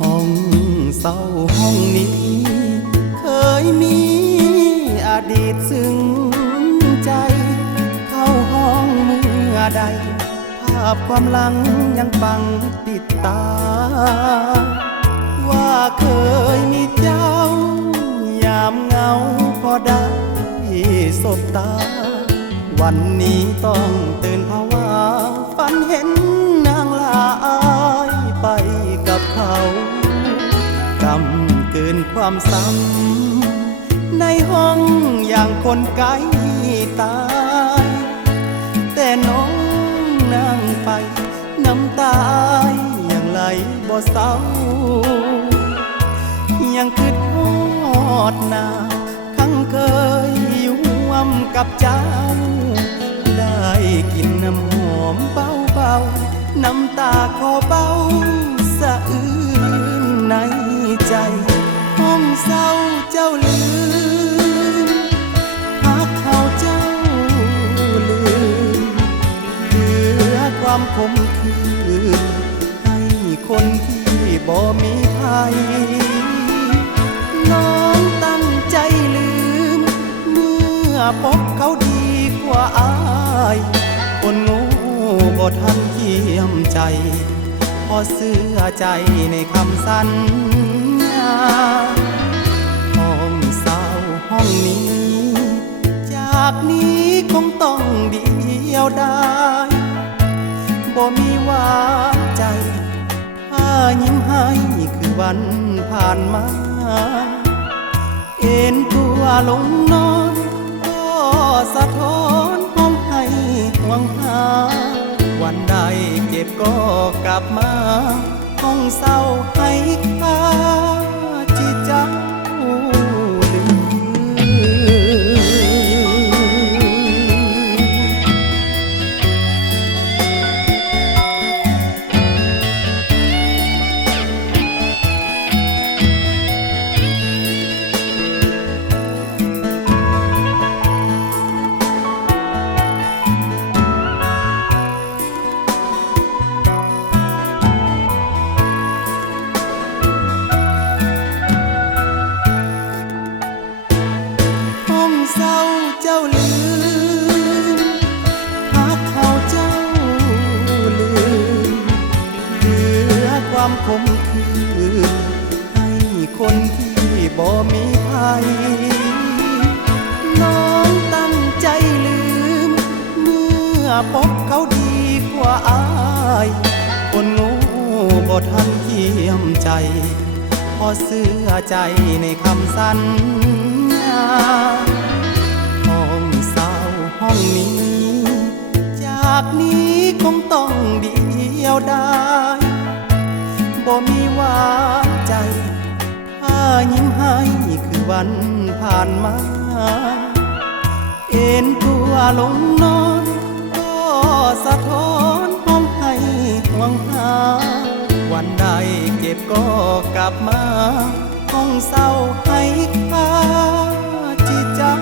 ห้องเศร้าห้องนี้เคยมีอดีตซึ้งใจเข้าห้องเมื่อใดภาพความหลังยังปังติดตาว่าเคยมีเจ้ายามเหงาพอได้สบตาวันนี้ต้องตื่นภาวะฝันเห็นนางลายไปกับเขากำเกินความซ้ำในห้องอย่างคนไกลตายแต่น้องนั่งไปน้ำตายังไหลบ่เศร้ายังคิดฮอดหน้าทั้งเคยอยู่ร่วมกับเจ้าได้กินน้ำหอมเบาๆน้ำตาขอเบาสะอื้นในใจห้องเศร้าเจ้าลืมหากเขาเจ้าลืมเหลือความคมคืนให้คนที่บ่มีภัยน้องตั้งใจลืมเมื่อพบเขาดีกว่าอายคนโง่บ่ทันเยี่ยมใจพอเสื่อใจในคำสัญญาห้องเศร้าห้องนี้จากนี้คงต้องเดียวดายบ่มีหวานใจถ้ายิ้มให้คือวันผ่านมาเอ็นตัวลงนอนก็สะท้อนห้องให้ห่วงหาวันใดเจ็บก็กลับมาห้องเศร้าให้ข้าที่เจ้าลืม ความคมคืนให้คนที่บ่มีภัยน้องตั้งใจลืมเมื่อพบเขาดีกว่าอายคนโง่บ่ทันเยี่ยมใจพอเสื่อใจในคำสัญญาห้องเศร้าห้องนี้จากนี้คงต้องเดียวดายบ่มีหวานใจถ้ายิ้มให้คือวันผ่านมาเอ็นตัวลงนอนก็สะท้อนห้องให้ห่วงหาวันใดเจ็บก็กลับมาห้องเศร้าให้ข้าที่เจ้า